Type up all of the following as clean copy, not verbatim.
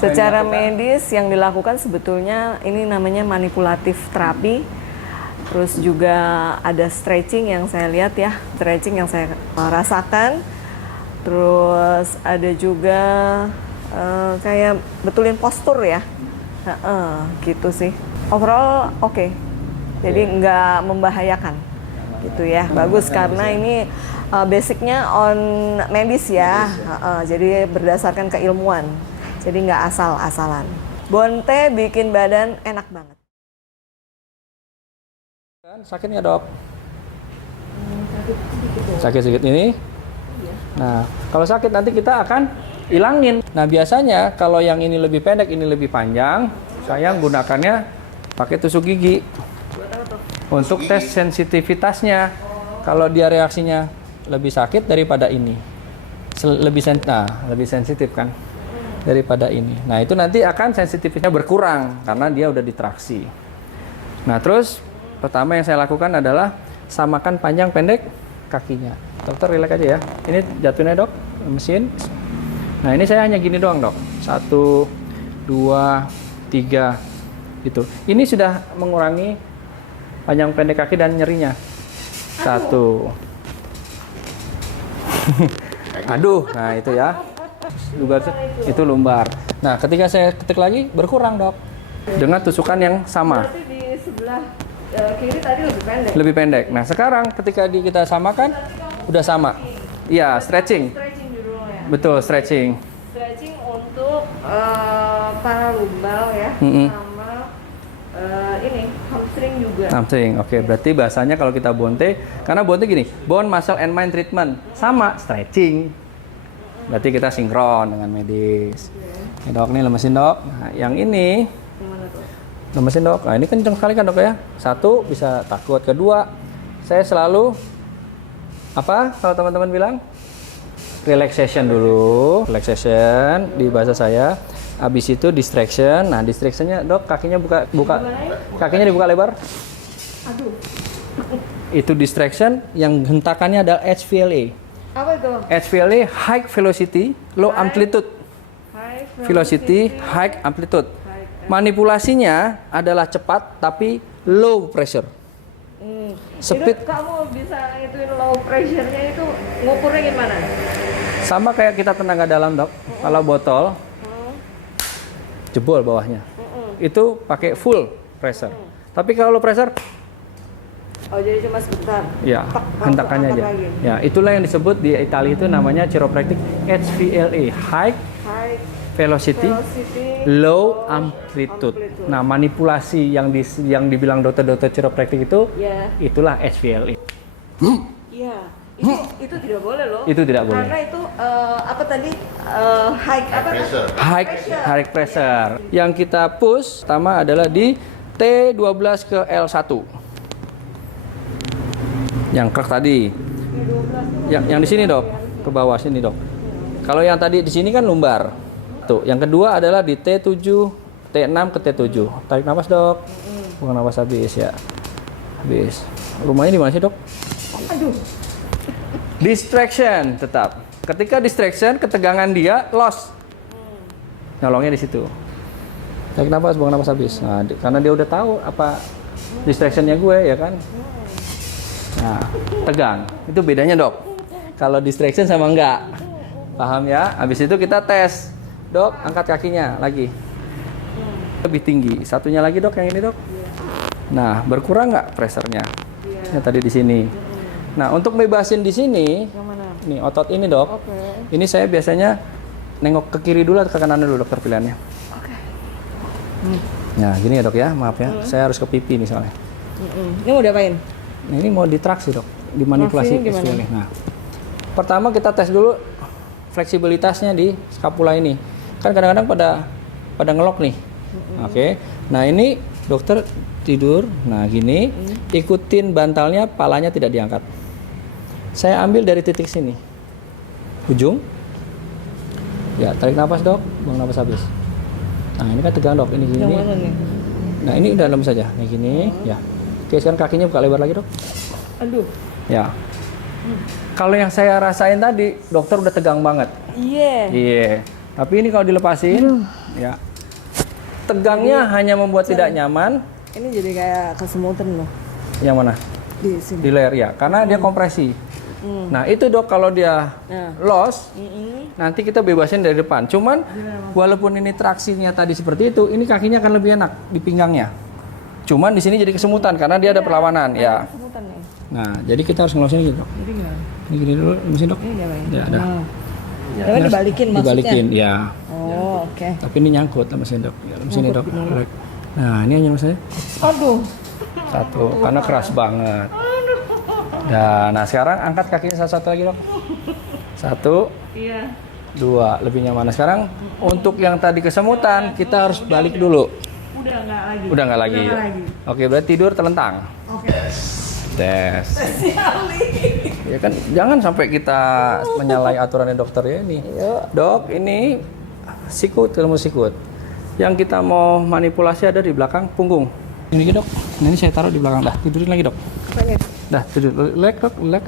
Secara medis yang dilakukan sebetulnya ini namanya manipulatif terapi. Terus juga ada stretching yang saya lihat ya, stretching yang saya rasakan. Terus ada juga kayak betulin postur ya, gitu sih. Overall oke. Jadi nggak membahayakan, gitu ya. Bagus karena ini basicnya on medis ya. Jadi berdasarkan keilmuan. Jadi nggak asal-asalan. Bonte bikin badan enak banget. Sakit nggak dok? Sakit sedikit ini. Nah, kalau sakit nanti kita akan hilangin. Nah, biasanya kalau yang ini lebih pendek, ini lebih panjang, saya gunakannya pakai tusuk gigi untuk tes sensitivitasnya. Kalau dia reaksinya lebih sakit daripada ini, lebih sensitif kan daripada ini. Nah, itu nanti akan sensitivitasnya berkurang karena dia udah ditraksi. Nah, terus pertama yang saya lakukan adalah samakan panjang pendek kakinya. Dokter relax aja ya. Ini jatuhnya dok, mesin. Nah, ini saya hanya gini doang dok. 1, 2, 3 gitu. Ini sudah mengurangi panjang pendek kaki dan nyerinya. 1. Aduh, nah itu ya. Itu lumbar. Nah, ketika saya ketik lagi berkurang dok. Dengan tusukan yang sama. Berarti di sebelah kiri tadi lebih pendek. Lebih pendek. Nah, sekarang ketika kita samakan udah sama. Iya, stretching. Stretching judulnya. Betul, stretching. Stretching untuk para lumbal ya, sama ini hamstring juga. Hamstring. Oke, berarti bahasanya kalau kita bonte, karena bonte gini, bone muscle and mind treatment sama stretching. Berarti kita sinkron dengan medis. Ini dok, nih lemesin dok. Nah, yang ini lemesin dok. Nah, ini kenceng sekali kan dok ya. 1 bisa takut. Kedua, saya selalu apa kalau teman-teman bilang? Relaxation dulu. Relaxation di bahasa saya. Habis itu distraction. Nah, distractionnya dok kakinya buka kakinya dibuka lebar. Aduh. Itu distraction yang hentakannya adalah HVLA. Apa itu? HVLA high velocity, low amplitude. High Velocity, high amplitude. Manipulasinya adalah cepat tapi low pressure. Speed Itu kamu bisa ngituin low pressure-nya itu ngukurnya gimana? sama kayak kita tenaga dalam dok. Kalau botol jebol bawahnya, itu pakai full pressure. Tapi kalau low pressure, Oh, jadi cuma sebentar. ya Langsung hentakannya angkat aja. lagi. Ya, itulah yang disebut di Italia itu namanya chiropractic HVLA, high High velocity, low amplitude. Nah, manipulasi yang dibilang dokter-dokter chiropractic itu, Ya. itulah HVLA. Iya. Itu tidak boleh loh. Itu tidak boleh. Karena itu apa tadi High pressure. Yang kita push pertama adalah di T12 ke L1. Yang krek tadi. Yang di sini, Dok. Ke bawah sini, Dok. Kalau yang tadi di sini kan lumbar. Tuh, yang kedua adalah di T7, T6 ke T7. Tarik nafas, Dok. Buang nafas habis ya. Habis. Rumahnya di mana sih, Dok? Aduh. Distraction tetap. Ketika distraction, ketegangan dia loss. Nyolongnya di situ. Tarik nafas, buang nafas habis. Nah, karena dia udah tahu apa distractionnya gue ya kan. Nah, tegang. Itu bedanya dok. Kalau distraction sama enggak. Paham ya? Habis itu kita tes. Dok, angkat kakinya lagi. Lebih tinggi. Satunya lagi dok, yang ini dok. Nah, berkurang nggak pressure-nya? Yang tadi di sini. Nah, untuk bebasin di sini, nih otot ini dok. Ini saya biasanya nengok ke kiri dulu atau ke kanan dulu dokter pilihannya. Nah, gini ya dok ya, maaf ya. Saya harus ke pipi nih soalnya. Ini mau diapain? Nah, ini mau ditraksi dok, dimanipulasi. Nah, pertama kita tes dulu fleksibilitasnya di skapula ini. Kan kadang-kadang pada ngelok nih. Oke. Nah, ini dokter tidur. Nah, gini, ikutin bantalnya, palanya tidak diangkat. Saya ambil dari titik sini, ujung. Ya, tarik nafas dok, buang nafas habis. Nah, ini kan tegang dok, ini gini. Yang mana nih? Nah, ini udah dalam saja, kayak gini. Ya. Oke, sekarang kakinya buka lebar lagi dok. Aduh. Ya. Kalau yang saya rasain tadi, dokter udah tegang banget. Iya. Iya. Tapi ini kalau dilepasin, ya tegangnya hanya membuat tidak nyaman. Ini jadi kayak kesemutan loh Yang mana? di sini. Di leher ya, karena dia kompresi. Nah itu dok kalau dia loss, nanti kita bebasin dari depan. Cuman walaupun ini traksinya tadi seperti itu, ini kakinya akan lebih enak di pinggangnya. Cuman di sini jadi kesemutan karena dia ada perlawanan ya. Kesemutan nih. Nah jadi kita harus ngelosin gitu. Dok. Jadi gimana? Ini gini dulu, mesin dok. Ini gimana? Ya ada. Jangan dibalikin maksudnya. Dibalikin, ya. Oh, oke. Tapi ini nyangkut lah mesin dok. Ya, mesin ini dok. Nah ini hanya mesinnya. Aduh. Satu, karena keras banget. Nah sekarang angkat kakinya satu-satu lagi dok. Satu. Iya. Dua, lebih nyaman. Nah, sekarang untuk yang tadi kesemutan kita harus balik dulu. Udah nggak lagi. Udah nggak lagi. Oke, berarti tidur telentang. Oke. Tes. Ya kan, jangan sampai kita menyalahi aturannya dokter ya ini. Dok, ini sikut, ilmu sikut. Yang kita mau manipulasi ada di belakang punggung. Ini dok. Nah, ini saya taruh di belakang. Dah, tidurin lagi dok. Apanya? Dah, tidur. Relax dok, relax.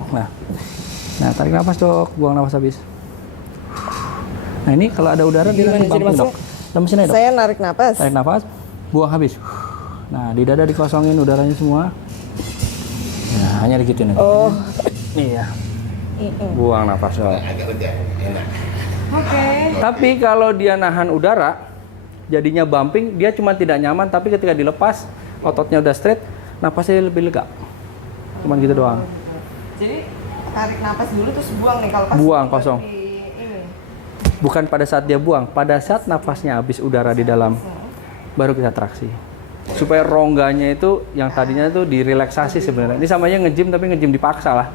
Nah, tarik nafas dok, buang nafas habis. Nah, ini kalau ada udara dia nanti bumping dok. Lemesin aja dok. Saya narik napas. Tarik nafas, buang habis. Nah, di dada dikosongin udaranya semua. Nah, hanya digituin aja. Oh. Iya. Buang nafas dok. Oke. Tapi kalau dia nahan udara, jadinya bumping, dia cuma tidak nyaman. Tapi ketika dilepas, ototnya udah straight, napasnya lebih lega. Cuman gitu doang. Jadi tarik napas dulu terus buang nih kalau pas Buang kosong. di ini. Bukan pada saat dia buang, pada saat nafasnya habis udara di dalam, baru kita traksi. Supaya rongganya itu yang tadinya itu direlaksasi sebenarnya. Ini sama aja nge-gym tapi nge-gym dipaksa lah.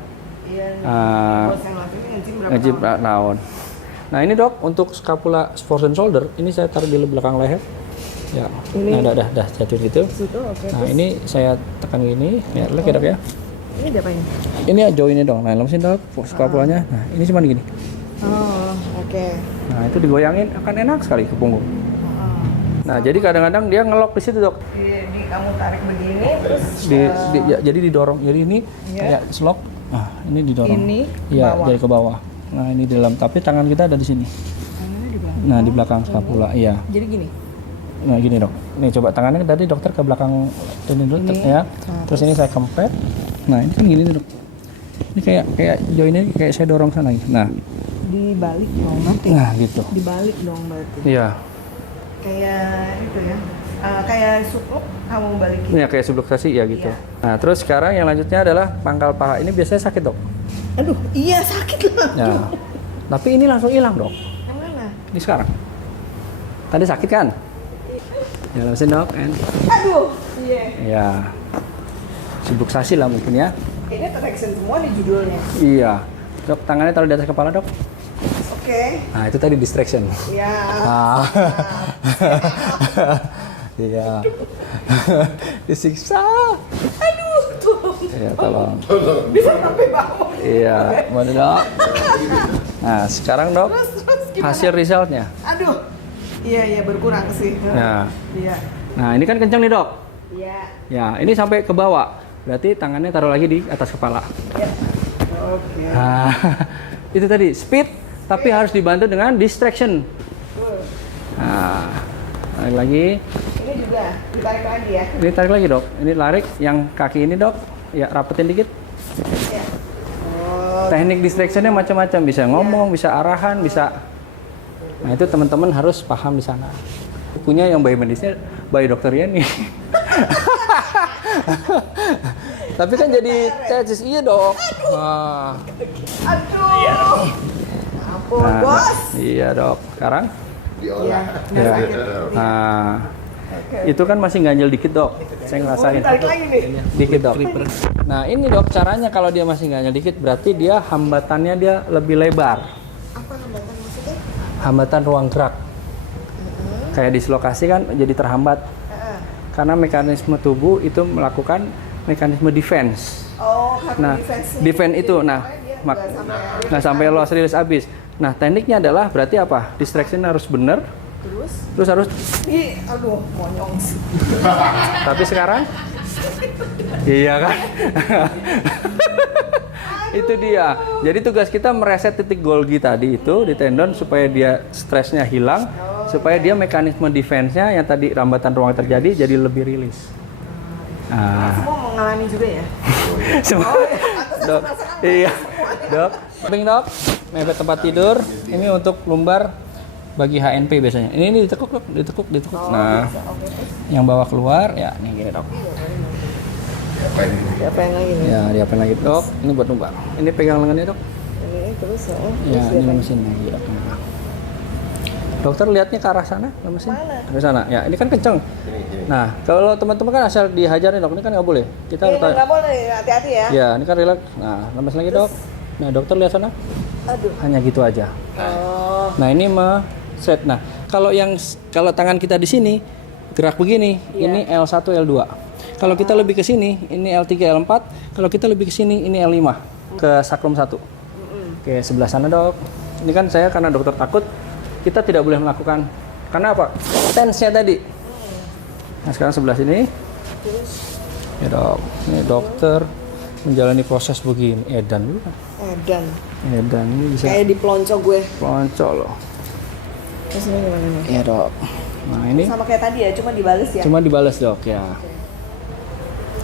Iya. Ah, Bos yang latihan nge-gym berapa nge-gym tahun? naon. Nah ini dok untuk scapula frozen shoulder ini saya taruh di belakang leher. Ya, Ini? nah dah jatuh gitu. Situ, oke. Nah ini saya tekan gini, ya lek ya dok ya. Ini diapain? Ini ya joinnya dong. Nah lemesin dok scapulanya. Nah ini cuma gini. Oh, oke. Nah itu digoyangin akan enak sekali ke punggung. Nah jadi kadang-kadang dia ngelok di situ dok. Di kamu tarik begini terus Jadi didorong. Jadi ini kayak slok. Nah ini didorong. Ini Iya bawah. jadi ke bawah. Nah ini di dalam. Tapi tangan kita ada di sini. tangannya di belakang. Nah di belakang scapula. Iya. Jadi gini. Nah gini dok. Nih coba tangannya tadi dokter ke belakang ini dulu ya. Terus ini saya kempet. Nah ini kan gini nih, dok. Ini kayak joinnya kayak saya dorong sana. Nah. Dibalik dong berarti. Nah gitu. Dibalik dong berarti. Iya. Kayak itu ya. Kayak supluk kamu balikin. Ini ya kayak subluxasi ya gitu. Nah terus sekarang yang lanjutnya adalah pangkal paha. Ini biasanya sakit dok. Aduh, iya sakit lah. Ya. Tapi ini langsung hilang dok. Yang mana? Ini sekarang. Tadi sakit kan? Ya lemesin dok. Aduh, iya. Ya. Subluxasi lah mungkin ya. Ini traction semua di judulnya. Iya. Dok tangannya taruh di atas kepala dok. Oke. Nah itu tadi distraction. Ya. Ah. Iya. Disiksa. Aduh, tuh. Iya, tolong. Bisa sampai bawah. Iya, mana dok? Nah, sekarang dok, Terus gimana? hasil resultnya. Aduh. Iya, berkurang sih. Nah, Iya. nah ini kan kencang nih dok. Iya. Ya, ini sampai ke bawah. Berarti tangannya taruh lagi di atas kepala. Ya. Oke. Nah, itu tadi speed, tapi harus dibantu dengan distraction. Nah, tarik lagi. Ini juga ditarik lagi ya. Ini tarik lagi dok. Ini tarik yang kaki ini dok. Ya, rapetin dikit. Ya. Oh, Teknik distractionnya macam-macam. Bisa ngomong, bisa arahan, bisa. Nah itu teman-teman harus paham di sana. Bukunya yang biomedisnya by Dokter Yeni. Tapi kan jadi tesis iya dok. Nah, aduh. Ampun, nah, bos. iya dok. Sekarang? Iya. Ya. Nah, itu kan masih ganjel dikit dok. Saya ngerasain. Tarik lagi nih. Dikit dok. Nah ini dok caranya kalau dia masih ganjel dikit berarti dia hambatannya dia lebih lebar. Apa hambatan maksudnya? Hambatan ruang gerak. Kayak dislokasi kan jadi terhambat. Karena mekanisme tubuh itu melakukan mekanisme defense. Oh, karena Nah, defense itu, nah, nggak sampai loss release habis. Nah, tekniknya adalah berarti apa? Distraction harus benar, terus harus. Ih, aduh, monyong sih. Tapi sekarang, iya kan? Itu dia. Jadi tugas kita mereset titik Golgi tadi itu di tendon supaya dia stresnya hilang, supaya dia mekanisme defense-nya yang tadi rambatan ruang terjadi jadi lebih rilis. Semua mengalami juga ya? Semua. Dok, iya, dok. Samping dok, mepet tempat tidur. Ini untuk lumbar bagi HNP biasanya. Ini ditekuk dok, ditekuk. Nah, yang bawah keluar, ya ini gini dok. Diapain lagi nih? Ya, diapain lagi dok? Ini buat lumbar. Ini pegang lengannya dok. Ini terus Ya, ini lemesin lagi dok. Dokter lihatnya ke arah sana, lemesin. Ke sana. Ya, ini kan kenceng. Nah, kalau teman-teman kan asal dihajarin dok, ini kan nggak boleh. Kita ini nggak boleh, hati-hati ya. Ya, ini kan relax. Nah, lemes lagi dok. Nah, dokter lihat sana. Aduh. Hanya gitu aja. Oh. Nah, ini set. Nah, kalau tangan kita di sini gerak begini, ini L1, L2. Kalau kita lebih ke sini, ini L3, L4. Kalau kita lebih ke sini, ini L5 ke sakrum 1. Oke, sebelah sana dok. Ini kan saya karena dokter takut, kita tidak boleh melakukan. Karena apa? Tense-nya tadi. Nah, sekarang sebelah sini. Ya dok, ini dokter menjalani proses begini. Edan dulu kan? Edan ini bisa. Kayak di pelonco gue. Pelonco loh. Terus ini gimana nih? Iya dok. Nah ini sama kayak tadi ya, cuma dibales ya? cuma dibales dok ya.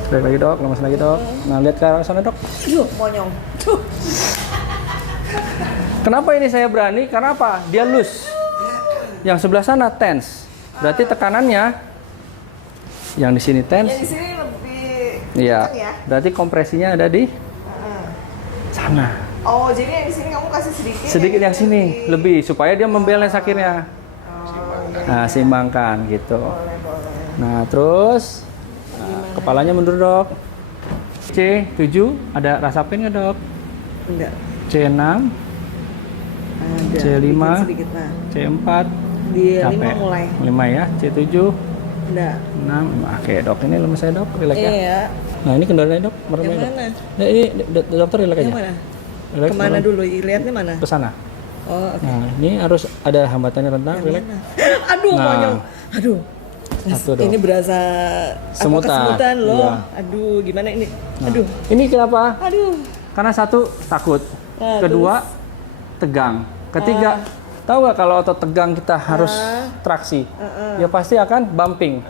Balik lagi dok, lemas lagi dok. Nah lihat ke arah sana dok. Yuk, monyong. Tuh. Kenapa ini saya berani? Karena apa? Dia loose. Yang sebelah sana tense. Berarti tekanannya yang di sini tense. Yang di sini lebih Iya. kencang ya? Berarti kompresinya ada di sana. Oh, jadi yang di sini kamu kasih sedikit. Sedikit yang sini lebih supaya dia membalance akhirnya. Nah, seimbangkan gitu. Nah, terus kepalanya mundur dok. C7 ada rasa pain nggak dok? Enggak. C6, Ada. C5, Sedikit nah. C4. Di Capek. 5 mulai. 5 ya, C7, Enggak. 6. Oke dok, ini lemes saya dok, relax ya. Iya. Nah ini kendalanya dok, meremnya Yang dok. mana? Nah ini dokter relax aja. Yang mana? Relax, Kemana merem. dulu? Lihatnya mana? Ke sana. Oh, oke. Nah ini harus ada hambatannya rentang, relax. Aduh, Nah. monyong. Aduh. Satu dok. Ini berasa Semutan. kesemutan loh. Iya. Aduh, gimana ini? Nah, Aduh. ini kenapa? Aduh. Karena satu takut, Nah, kedua tegang, ketiga tahu nggak kalau otot tegang kita harus traksi, ya pasti akan bumping.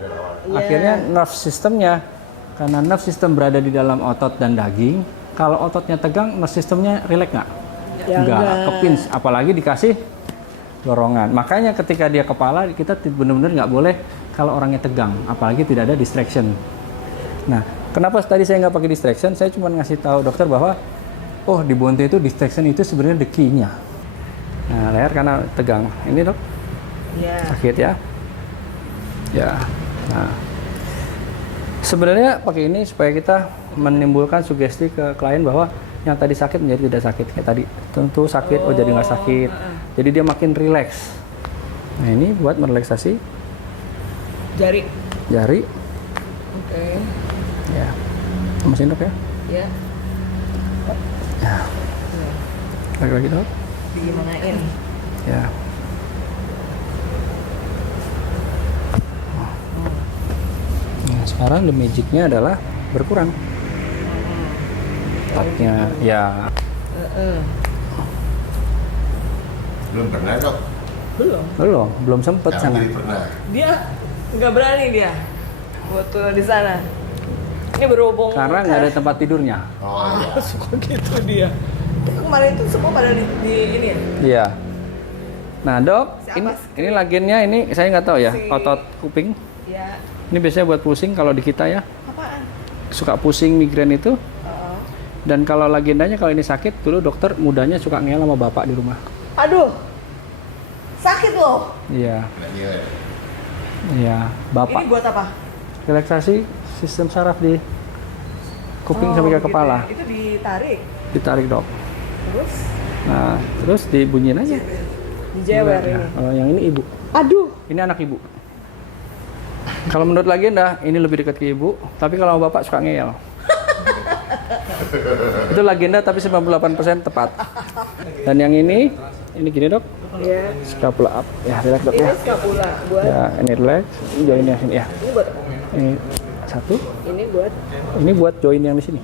Akhirnya nerve systemnya, karena nerve system berada di dalam otot dan daging, kalau ototnya tegang, nerve systemnya rileks nggak? Ya, Nggak, enggak. kepins, apalagi dikasih dorongan. Makanya ketika dia kepala, kita benar-benar nggak boleh kalau orangnya tegang, apalagi tidak ada distraction. Nah, kenapa tadi saya nggak pakai distraction? Saya cuma ngasih tahu dokter bahwa oh di Bonte itu distraction itu sebenarnya the key-nya. Nah, leher karena tegang. Ini dok, Iya. sakit ya? Ya. Nah, sebenarnya pakai ini supaya kita menimbulkan sugesti ke klien bahwa yang tadi sakit menjadi tidak sakit. Kayak tadi, tentu sakit, oh jadi nggak sakit. Jadi dia makin rileks. Nah ini buat merelaksasi Jari. jari. Oke. Ya, lemesin dok ya. Ya. Ya. Lagi dok. Digimanain? Ya. Nah, sekarang the magic-nya adalah berkurang. Taknya, ya. Belum pernah dok. Belum sempet Yang sana. jadi pernah. Dia nggak berani dia buat turun di sana. Ini berhubung Karena nggak ada tempat tidurnya. Oh iya. suka gitu dia. Kemarin itu semua pada di ini ya. Iya. Nah dok, Siapa? ini lagennya ini saya nggak tahu ya, Si- otot kuping. Ya. Ini biasanya buat pusing kalau di kita ya, Apaan? suka pusing migrain itu. Oh. Dan kalau lagendanya kalau ini sakit, dulu dokter mudanya suka ngeyel sama bapak di rumah. Aduh. Sakit loh. Iya, Iya. iya, bapak. Ini buat apa? Relaksasi sistem saraf di kuping sampai ke begitu kepala. ya. Itu ditarik. Ditarik dok. Terus Nah, terus dibunyiin aja. dijewer Ya, ini. kalau yang ini ibu. Aduh. Ini anak ibu. Kalau menurut legenda, ini lebih dekat ke ibu. Tapi kalau sama bapak suka ngeyel. Itu legenda tapi 98% tepat. Dan yang ini gini dok. Ya. Scapula up. Ya, relax dok Ini ya. scapula buat Ya, ini relax. Ini joinnya sini ya. ini buat apa? Ini satu. Ini buat Ini buat join yang di sini.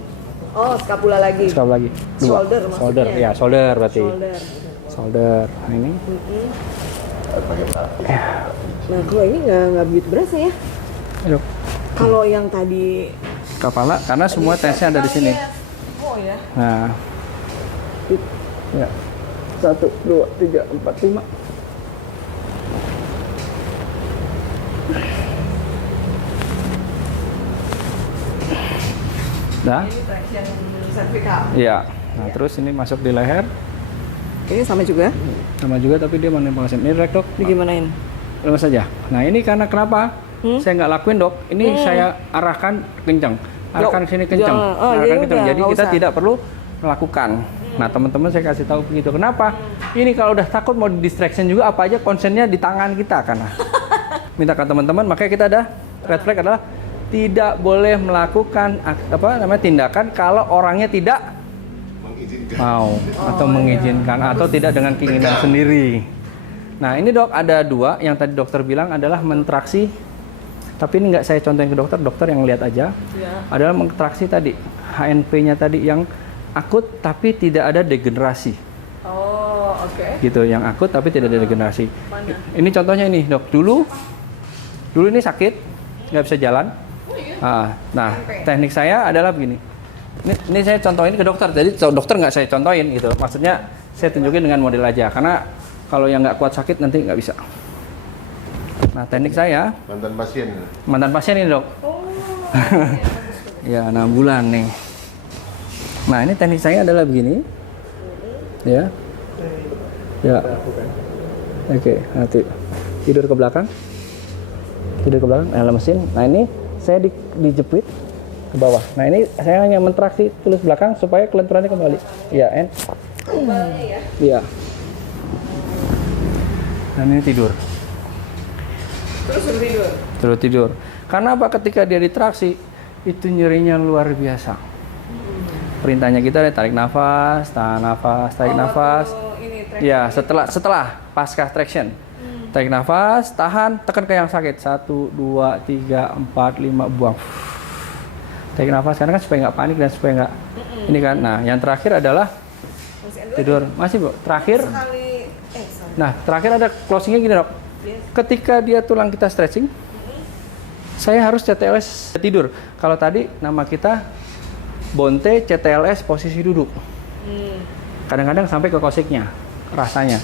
Oh, scapula lagi. Scapula lagi. Dua. Shoulder maksudnya. Shoulder, ya shoulder berarti. Shoulder. Shoulder. Nah ini. Nah, kalau ini nggak begitu berasa ya. Ayo. Kalau yang tadi Kepala, karena semua tesnya ada di sini. Oh ya. Nah. Ya. 1, 2, 3, 4, 5. Dah? Ini traction cervical. Iya. Nah, terus ini masuk di leher. Ini sama juga. Sama juga tapi dia manipulasi. Ini direct, Dok. Ini gimanain? Lemas saja. Nah, ini karena kenapa? Saya nggak lakuin, Dok. Ini saya arahkan kencang. Arahkan ke sini kencang. Jangan. Oh, Arahkan jadi kencang. udah, Jadi nggak kita usah. tidak perlu melakukan. Nah, teman-teman saya kasih tahu begitu. Kenapa? Ini kalau udah takut mau di distraction juga apa aja konsennya di tangan kita karena minta ke teman-teman, makanya kita ada red flag adalah tidak boleh melakukan tindakan kalau orangnya tidak Mengizinkan. mau atau mengizinkan atau tidak dengan keinginan sendiri. Nah ini dok ada dua yang tadi dokter bilang adalah mentraksi, tapi ini nggak saya contohin ke dokter yang lihat aja. Ya. Adalah mentraksi tadi HNP-nya tadi yang akut tapi tidak ada degenerasi. Oh, oke. Gitu, yang akut tapi tidak ada degenerasi. Mana? Ini contohnya ini dok, dulu ini sakit, nggak bisa jalan. Nah, teknik saya adalah begini. Ini saya contohin ke dokter, jadi dokter nggak saya contohin gitu. Maksudnya saya tunjukin dengan model aja, karena kalau yang nggak kuat sakit nanti nggak bisa. Nah, teknik saya Mantan pasien. ini dok. Ya, 6 bulan nih. Nah, ini teknik saya adalah begini. Ya. Ya. Oke, nanti tidur ke belakang. Lemesin. Nah, ini saya dijepit ke bawah. Nah, ini saya hanya mentraksi tulus belakang supaya kelenturannya kembali. Ya, Kembali ya. Iya. Dan ini tidur. Terus suruh tidur. Terus tidur. Karena apa? Ketika dia ditraksi, itu nyerinya luar biasa. Perintahnya kita ada tarik nafas, tahan nafas, tarik nafas. Ini Ya, setelah pasca traction. Tarik nafas, tahan, tekan ke yang sakit. 1, 2, 3, 4, 5, buang. Tarik nafas, karena kan supaya nggak panik dan supaya nggak ini kan. Nah, yang terakhir adalah tidur. Masih, Bu. Terakhir. Sekali. Nah, terakhir ada closingnya gini, Dok. Ketika dia tulang kita stretching, saya harus CTLS tidur. Kalau tadi nama kita Bonte CTLS posisi duduk. Kadang-kadang sampai ke kosiknya rasanya.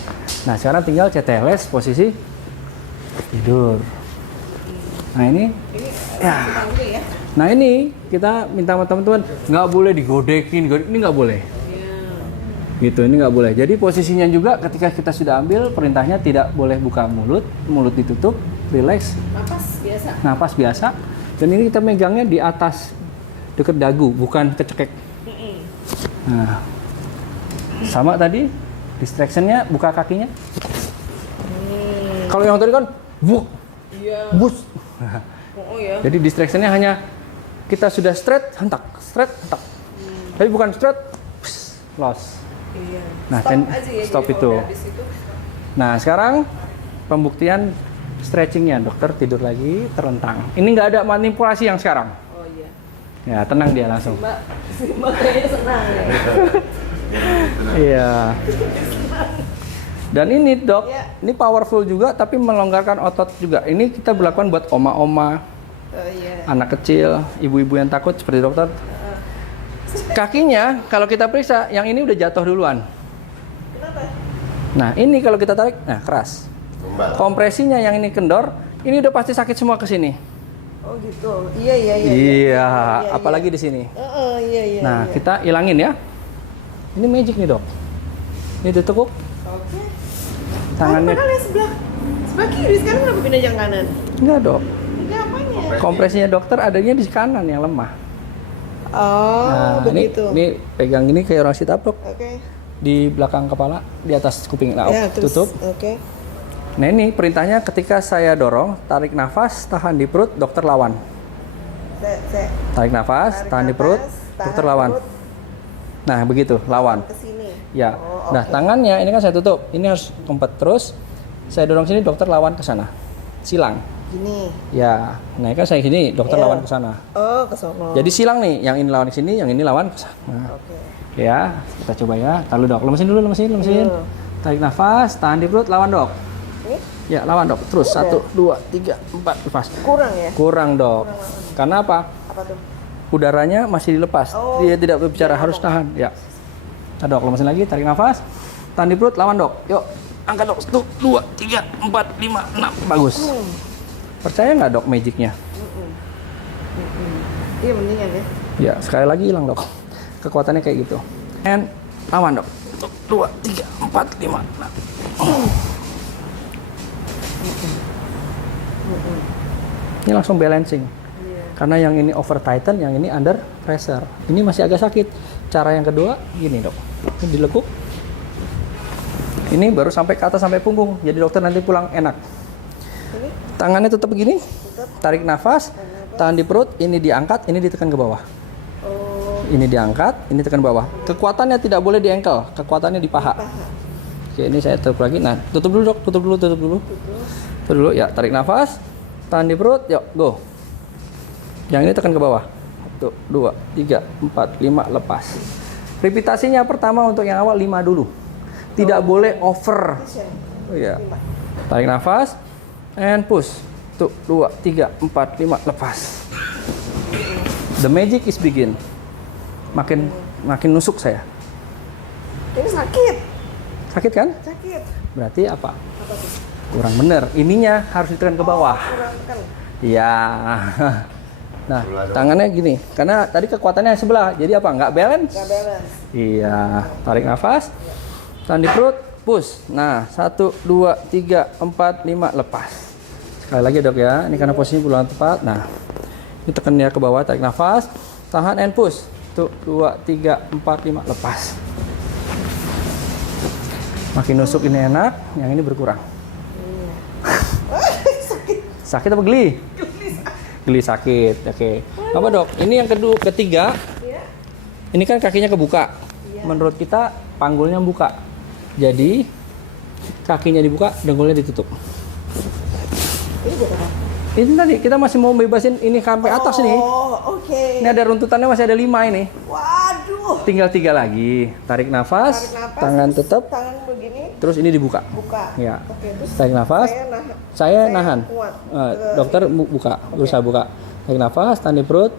Nah, sekarang tinggal CTLS posisi tidur. Nah, ini ya. Nah, ini kita minta sama teman-teman nggak boleh digodekin, ini nggak boleh. Gitu, ini nggak boleh. Jadi posisinya juga ketika kita sudah ambil perintahnya tidak boleh buka mulut ditutup, relax. Napas biasa. Dan ini kita megangnya di atas deket dagu, bukan kecekek. Nah, sama tadi distractionnya buka kakinya. Kalau yang tadi kan bus. Oh ya. Jadi distractionnya hanya kita sudah straight, hentak. Tapi bukan straight, loss. Iya. Nah, stop jadi itu. kalau udah habis itu. Nah, sekarang pembuktian stretchingnya, dokter tidur lagi, terlentang. Ini nggak ada manipulasi yang sekarang. Oh iya. Ya, tenang dia langsung. Mbak kayaknya senang ya. Iya. Dan ini dok, Ya. ini powerful juga, tapi melonggarkan otot juga. Ini kita berlakukan buat oma-oma, Oh iya. anak kecil, ibu-ibu yang takut seperti dokter. Kakinya kalau kita periksa, yang ini udah jatuh duluan. Kenapa? Nah, ini kalau kita tarik, nah keras. Kompresinya yang ini kendor, ini udah pasti sakit semua ke sini. Oh gitu. Iya. Iya, apalagi di sini. Iya. Nah, kita ilangin ya. Ini magic nih, Dok. Ini ditekuk. Oke. Tangannya. Padahal yang sebelah kiri, sekarang kenapa pindah yang kanan? Enggak, Dok. Enggak apanya? Kompresinya dokter adanya di kanan yang lemah. Oh, Nah, begitu. ini pegang ini kayak orang sitaplok Oke. di belakang kepala, di atas kuping. Nah, Ya, terus, tutup. Oke. Nah, ini perintahnya ketika saya dorong, tarik nafas, tahan di perut, dokter lawan. Tarik nafas, tahan di perut, dokter lawan. Nah, begitu, lawan. Ke sini. Ya. Oh, Nah, oke. tangannya ini kan saya tutup. Ini harus kempet terus. Saya dorong sini, dokter lawan ke sana. Silang. Gini. Ya, nah kan saya gini, dokter Iya. lawan ke sana. Oh, ke sono. Jadi silang nih, yang ini lawan ke sini, yang ini lawan ke sana. Oke. Ya, kita coba ya. Taruh dok, lemesin dulu, lemesin. Iya. Tarik nafas, tahan di perut, lawan dok. Ini Ya, lawan dok. Terus 1, 2, 3, 4, lepas. kurang ya? Kurang dok. Karena apa? Apa tuh? Udaranya masih dilepas. Oh, Dia tidak berbicara, dia harus ngomong. tahan. Ya. Nah, dok, lemesin lagi, tarik nafas. Tahan di perut, lawan dok. Yuk, angkat dok. 1, 2, 3, 4, 5, 6. Bagus. Percaya nggak dok magicnya? Iya mendingan ya. Ya, sekali lagi hilang dok. Kekuatannya kayak gitu. And lawan dok. 1, 2, 3, 4, 5, 6. Ini langsung balancing. Karena yang ini over tighten, yang ini under pressure. Ini masih agak sakit. Cara yang kedua gini dok. Ini dilekuk. Ini baru sampai ke atas sampai punggung. Jadi dokter nanti pulang enak. Ini Tangannya tetap begini. Tarik nafas. Tahan di perut. Ini diangkat. Ini ditekan ke bawah. oh Ini diangkat. Ini tekan bawah. Kekuatannya tidak boleh di ankle. Kekuatannya di paha. Oke, ini saya tutup lagi. Nah, tutup dulu dok. Tutup dulu. Tutup dulu. Tutup dulu. Ya, tarik nafas. Tahan di perut. Yuk, go. Yang ini tekan ke bawah. 1, 2, 3, 4, 5, lepas. Repitasinya pertama untuk yang awal 5 dulu. Tidak boleh over. Oh, iya. Tarik nafas. And push. 1, 2, 3, 4, 5, lepas. The magic is begin. Makin nusuk saya. ini sakit. Sakit kan? Sakit. Berarti apa? Apa tuh? Kurang bener. Ininya harus ditekan ke bawah. Kurang tekan. Iya. Nah, tangannya gini. Karena tadi kekuatannya sebelah. Jadi apa? Nggak balance. Nggak balance. Iya. Tarik nafas. Tahan di perut. Push. Nah, 1, 2, 3, 4, 5, lepas. Sekali lagi dok ya. Ini karena posisinya bulan tepat. Nah, ini tekannya ke bawah. Tarik nafas. Tahan and push. 1, 2, 3, 4, 5, lepas. Makin nusuk ini enak. Yang ini berkurang. Sakit apa geli? Geli sakit. Oke. Apa dok? Ini yang ketiga. Ini kan kakinya kebuka. Menurut kita panggulnya buka. Jadi kakinya dibuka, dengkulnya ditutup. Ini buat apa? Ini tadi kita masih mau bebasin ini sampai atas nih. Oh, oke. Ini ada runtutannya masih ada 5 ini. Waduh. Tinggal 3 lagi. Tarik nafas, Tarik nafas, tangan terus tetap, tangan begini terus ini dibuka. buka. Ya. Oke, terus Tarik nafas. Saya nahan. kuat. Dokter buka, berusaha buka. Tarik nafas, tahan di perut.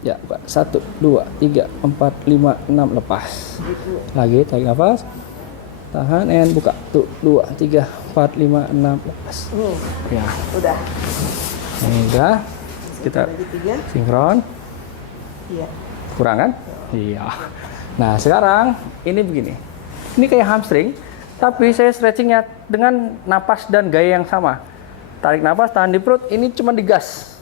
Ya, 1, 2, 3, 4, 5, 6, lepas. Lagi, tarik nafas. Tahan, and buka. 1, 2, 3, 4, 5, 6, lepas. Ya, Udah. ini udah. Kita Lagi 3. sinkron. Iya. Kurang kan? Iya. Nah, sekarang ini begini. Ini kayak hamstring, tapi saya stretchingnya dengan napas dan gaya yang sama. Tarik napas, tahan di perut, ini cuma digas.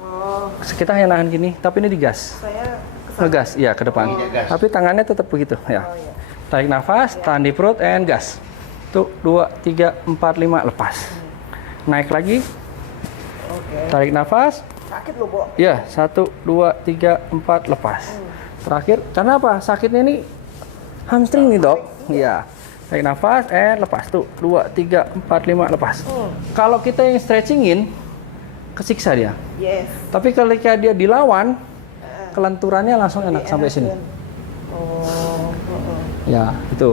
Oh, Kita hanya nahan gini, tapi ini digas. saya Ngegas, iya ke depan. gas. Tapi tangannya tetap begitu, ya. iya. Tarik nafas, tahan di perut, and gas. 1, 2, 3, 4, 5, lepas. Naik lagi, Oke. tarik nafas. Sakit loh, Bo. Ya, 1, 2, 3, 4, lepas. Terakhir, karena apa? Sakitnya ini hamstring nih dok. Iya. Tarik nafas, lepas. 1, 2, 3, 4, 5, lepas. Kalau kita yang stretchingin, kesiksa dia. Yes. Tapi ketika dia dilawan, kelenturannya langsung enak sampai sini. Oh, Ya, itu.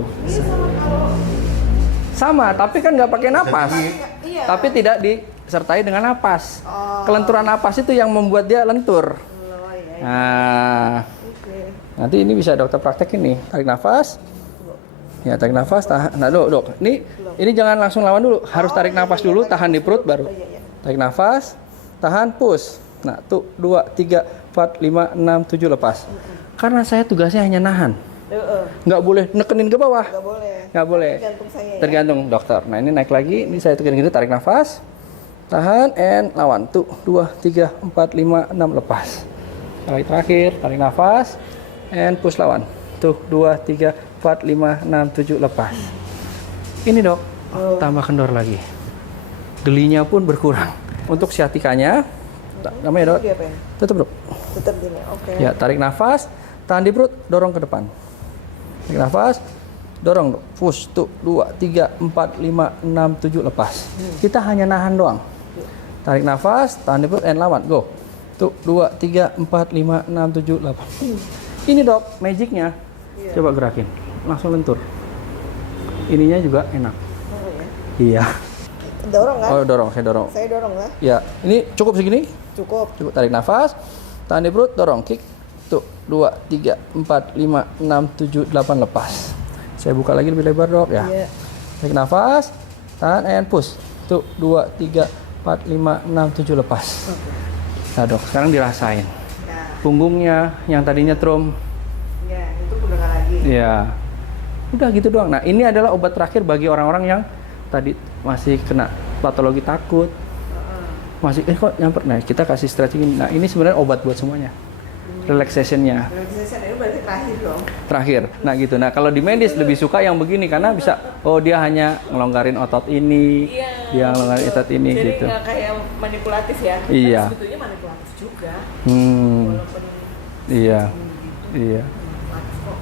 Sama, tapi kan nggak pakai napas. Iya. Tapi tidak disertai dengan napas. Kelenturan napas itu yang membuat dia lentur. Oh, iya. Nah, Oke. nanti ini bisa dokter praktekin nih. Tarik nafas. Ya, tarik nafas, tahan. Nah, dok. Ini jangan langsung lawan dulu. Harus tarik nafas dulu, tahan di perut baru. Tarik nafas, tahan, push. Nah, 1, 2, 3, 4, 5, 6, 7, lepas. Karena saya tugasnya hanya nahan. Nggak boleh nekenin ke bawah. Nggak boleh. Nggak boleh. Tergantung saya ya. Tergantung dokter. Nah, ini naik lagi. Ini saya tekan gini, tarik nafas. Tahan, and lawan. 1, 2, 3, 4, 5, 6, lepas. Kali terakhir, tarik nafas. And push lawan. 1, 2, 3, 4, 5, 6, 7, lepas. Ini dok, tambah kendor lagi. Gelinya pun berkurang. Untuk sciatikanya, namanya dok, Ini apa ya? tutup dok. Tetap gini. Oke. Ya, tarik nafas, tahan di perut, dorong ke depan. Tarik nafas, dorong dok. Push, 1, 2, 3, 4, 5, 6, 7, lepas. Kita hanya nahan doang. Tarik nafas, tahan di perut, and lawan. Go. Tuh, 2, 3, 4, 5, 6, 7, 8. Ini dok, magicnya. Coba gerakin. Langsung lentur. Ininya juga enak. Oh, ya. Iya. Dorong kan? Oh, dorong, saya dorong. Saya dorong lah. Ya, ini cukup segini. Cukup. Cukup, tarik nafas. Tahan di perut, dorong, kick. Tuh, 2, 3, 4, 5, 6, 7, 8, lepas. Saya buka lagi lebih lebar dok ya. Iya. Tarik nafas, tahan, and push. Tuh, 2, 3, 4, 5, 6, 7, lepas. Nah dok, sekarang dirasain. Nah, Punggungnya yang tadinya trum, ya itu udah nggak lagi. ya udah gitu doang. Nah ini adalah obat terakhir bagi orang-orang yang tadi masih kena patologi takut, masih kok nyamper. Nah kita kasih stretching. Nah ini sebenarnya obat buat semuanya, relaxation-nya Relaxation ini berarti terakhir dong. terakhir. Nah gitu. Nah kalau di medis lebih suka yang begini karena bisa, oh dia hanya ngelonggarin otot ini, dia ngelonggarin otot ini Jadi gitu. nggak kayak manipulatif ya. Iya. Tapi sebetulnya manipulatif juga. Hmm, Walaupun iya, iya, manipulatif kok.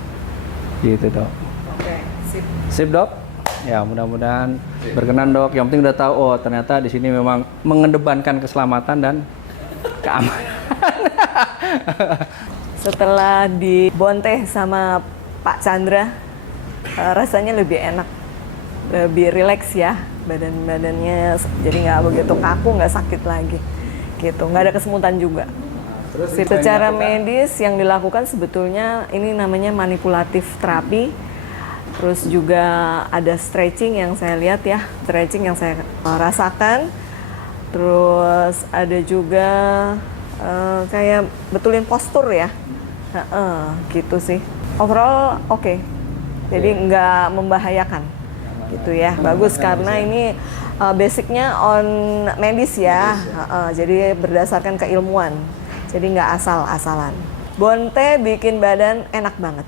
gitu dok. Oke, sip. Sip dok. Ya mudah-mudahan berkenan dok. Yang penting udah tahu, oh ternyata di sini memang mengedepankan keselamatan dan keamanan. Setelah dibonteh sama Pak Chandra, rasanya lebih enak, lebih rileks ya badannya, jadi nggak begitu kaku, nggak sakit lagi, gitu, nggak ada kesemutan juga. Secara medis yang dilakukan sebetulnya ini namanya manipulatif terapi, terus juga ada stretching yang saya lihat ya, stretching yang saya rasakan, terus ada juga kayak betulin postur ya. Gitu sih. Overall oke. Jadi nggak membahayakan. Gitu ya. Bagus karena ini basicnya on medis ya. Jadi berdasarkan keilmuan. Jadi nggak asal-asalan. Bonte bikin badan enak banget.